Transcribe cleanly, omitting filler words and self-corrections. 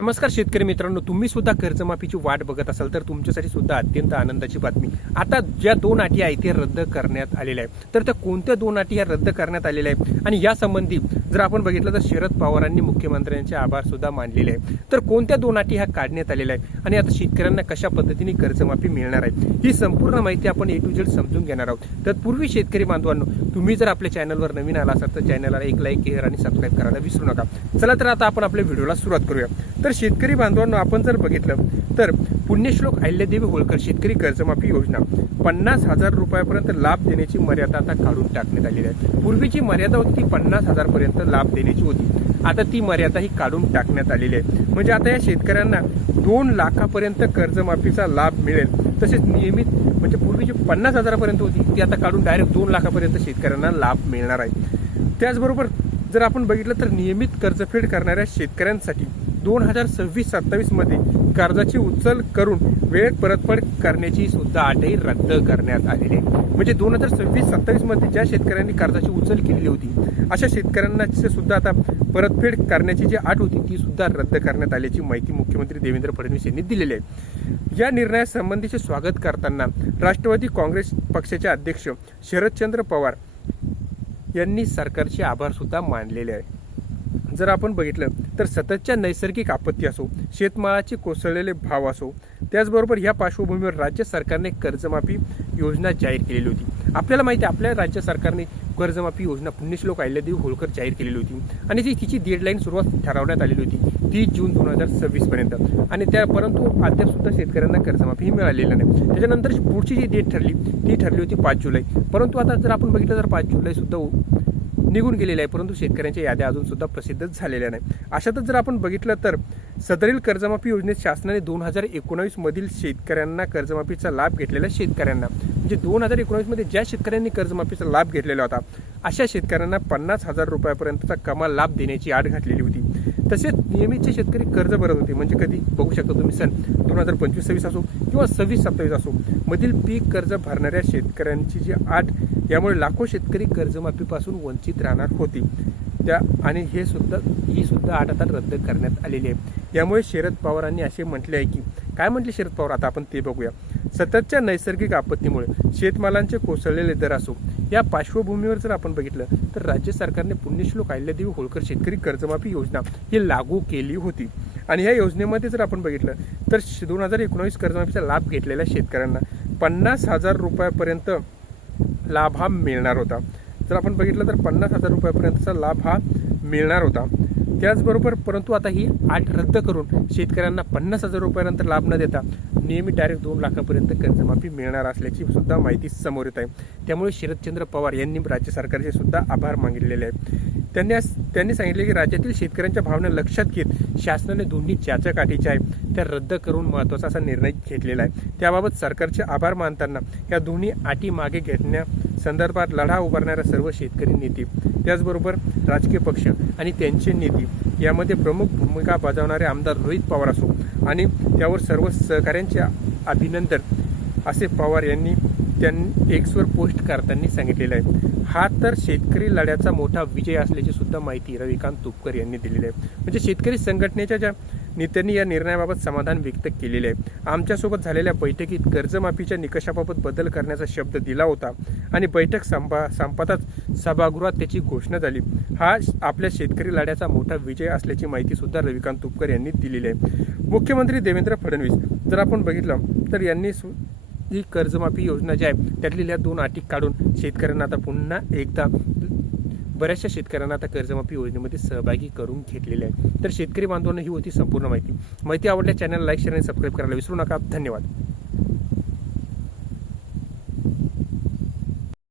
नमस्कार शेतकरी मित्रांनो, तुम्ही सुद्धा कर्जमाफीची वाट बघत असाल तर तुमच्यासाठी सुद्धा अत्यंत आनंदाची बातमी. आता ज्या दोन अटी आहेत त्या रद्द करण्यात आलेल्या आहेत. तर त्या कोणत्या दोन अटी ह्या रद्द करण्यात आलेल्या आहेत आणि यासंबंधी जर आपण बघितलं तर शरद पवारांनी मुख्यमंत्र्यांचे आभार सुद्धा मानलेले आहेत. तर कोणत्या दोन अटी ह्या काढण्यात आलेल्या आहेत आणि आता शेतकऱ्यांना कशा पद्धतीने कर्जमाफी मिळणार आहे ही संपूर्ण माहिती आपण A to Z समजून घेणार आहोत. तत्पूर्वी शेतकरी बांधवांनो, तुम्ही जर आपल्या चॅनलवर नवीन आला असाल तर चॅनलला एक लाईक, शेअर आणि सबस्क्राईब करायला विसरू नका. चला तर आता आपण आपल्या व्हिडिओला सुरुवात करूया. तर शेतकरी बांधवांनो, आपण जर बघितलं तर पुण्यश्लोक अहिल्यादेवी होळकर शेतकरी कर्जमाफी योजना 50,000 रुपयापर्यंत लाभ देण्याची मर्यादा आता काढून टाकण्यात आलेली आहे. पूर्वीची मर्यादा होती ती 50,000 पर्यंत लाभ देण्याची होती. आता ती मर्यादा ही काढून टाकण्यात आलेली आहे. म्हणजे आता या शेतकऱ्यांना 2 लाखापर्यंत कर्जमाफीचा लाभ मिळेल. तसेच नियमित म्हणजे पूर्वीची 50,000 पर्यंत होती ती आता काढून डायरेक्ट 2 लाखापर्यंत शेतकऱ्यांना लाभ मिळणार आहे. त्याचबरोबर जर आपण बघितलं तर नियमित कर्जफेड करणाऱ्या शेतकऱ्यांसाठी 2026-27 मध्ये कर्जाची उचल करून वेळेत परतफेड करण्याची सुद्धा अटही रद्द करण्यात आलेली आहे. म्हणजे 2026-27 मध्ये ज्या शेतकऱ्यांनी कर्जाची उचल केलेली होती अशा शेतकऱ्यांना सुद्धा आता परतफेड करण्याची जी अट होती ती सुद्धा रद्द करण्यात आल्याची माहिती मुख्यमंत्री देवेंद्र फडणवीस यांनी दिलेली आहे. या निर्णयासंबंधीचे स्वागत करताना राष्ट्रवादी काँग्रेस पक्षाचे अध्यक्ष शरदचंद्र पवार यांनी सरकारचे आभार सुद्धा मानलेले आहे. जर आपण बघितलं तर सततच्या नैसर्गिक आपत्ती असो, शेतमालाचे कोसळलेले भाव असो, त्याचबरोबर या पार्श्वभूमीवर राज्य सरकारने कर्जमाफी योजना जाहीर केलेली होती. आपल्याला माहिती आहे आपल्या राज्य सरकारने कर्जमाफी योजना पुण्यश्लोक अहिल्यादेवी होळकर जाहीर केलेली होती आणि तिची डेडलाईन सुरुवात ठरवण्यात आलेली होती 30 जून 2026 पर्यंत. आणि परंतु अद्याप सुद्धा शेतकऱ्यांना कर्जमाफी मिळालेली नाही. त्याच्यानंतर पुढची जी डेट ठरली ती ठरली होती 5 जुलै. परंतु आता जर आपण बघितलं तर 5 जुलै सुद्धा निघून गेलेले आहे, परंतु शेतकऱ्यांच्या याद्या अजून सुद्धा प्रसिद्धच झालेल्या नाही. अशातच जर आपण बघितलं तर सदरील कर्जमाफी योजनेत शासनाने 2019 मधील शेतकऱ्यांना कर्जमाफीचा लाभ घेतलेल्या शेतकऱ्यांना म्हणजे 2019 मध्ये ज्या शेतकऱ्यांनी कर्जमाफीचा लाभ घेतलेला होता अशा शेतकऱ्यांना 50,000 रुपयापर्यंतचा कमाल लाभ देण्याची अट घातलेली होती. तसेच नियमितचे शेतकरी कर्ज भरत होते. म्हणजे कधी बघू शकता तुम्ही सन 2025-26 असो किंवा 26-27 असो मधील पीक कर्ज भरणाऱ्या शेतकऱ्यांची जी अट, यामुळे लाखो शेतकरी कर्जमाफीपासून वंचित राहणार होती आणि ही सुद्धा अट आता रद्द करण्यात आलेली आहे. यामुळे शरद पवारांनी असे म्हटले आहे की काय म्हटले शरद पवार आता आपण ते बघूया. सततच्या नैसर्गिक आपत्तीमुळे शेतमालांचे कोसळलेले दर असो या पार्श्वभूमीवर जर आपण बघितलं तर राज्य सरकारने पुण्यश्लोक अहिल्यादेवी होळकर शेतकरी कर्जमाफी योजना ही लागू केली होती. आणि या योजनेमध्ये जर आपण बघितलं तर 2019 कर्जमाफीचा लाभ घेतलेल्या शेतकऱ्यांना 50,000 रुपयापर्यंत लाभ हा मिळणार होता. जर आपण बघितलं तर 50,000 रुपयापर्यंतचा लाभ हा मिळणार होता. त्याचबरोबर परंतु आता ही अट रद्द करून शेतकऱ्यांना 50,000 रुपयानंतर लाभ न देता नियमित डायरेक्ट 2 लाखापर्यंत कर्जमाफी मिळणार असल्याची सुद्धा माहिती समोर येत आहे. त्यामुळे शरदचंद्र पवार यांनी राज्य सरकारचे सुद्धा आभार मागितलेले आहेत. त्यांनी सांगितले की राज्यातील शेतकऱ्यांच्या भावना लक्षात घेत शासनाने दोन्ही ज्याच्या काठीच्या आहे त्या रद्द करून महत्त्वाचा असा निर्णय घेतलेला आहे. त्याबाबत सरकारचे आभार मानताना या दोन्ही अटी मागे घेण्यासंदर्भात लढा उभारणाऱ्या सर्व शेतकरी नेते, त्याचबरोबर राजकीय पक्ष आणि त्यांचे नेते, यामध्ये प्रमुख भूमिका बजावणारे आमदार रोहित पवार असो आणि त्यावर सर्व सहकाऱ्यांचे अभिनंदन असे पवार यांनी एक्सवर पोस्ट करताना सांगितलेलं आहे. हा तर शेतकरी लढ्याचा मोठा विजय असल्याची सुद्धा माहिती रविकांत तुपकर यांनी दिलेली आहे. म्हणजे शेतकरी संघटनेच्या ज्या नेत्यांनी या निर्णयाबाबत समाधान व्यक्त केलेले आहे. आमच्यासोबत झालेल्या बैठकीत कर्जमाफीच्या निकषाबाबत बदल करण्याचा शब्द दिला होता आणि बैठक संपताच सभागृहात त्याची घोषणा झाली. हा आपल्या शेतकरी लढ्याचा मोठा विजय असल्याची माहिती सुद्धा रविकांत तुपकर यांनी दिलेली आहे. मुख्यमंत्री देवेंद्र फडणवीस जर आपण बघितलं तर यांनी ही कर्जमाफी योजना जी आहे त्यातल्या 2 अटी काढून शेतकऱ्यांना आता पुन्हा एकदा बऱ्याचशा शेतकऱ्यांना आता कर्जमाफी योजनेमध्ये सहभागी करून घेतलेले आहे. तर शेतकरी बांधवांना ही होती संपूर्ण माहिती आवडल्या चॅनल लाईक, शेअर आणि सबस्क्राईब करायला विसरू नका. धन्यवाद.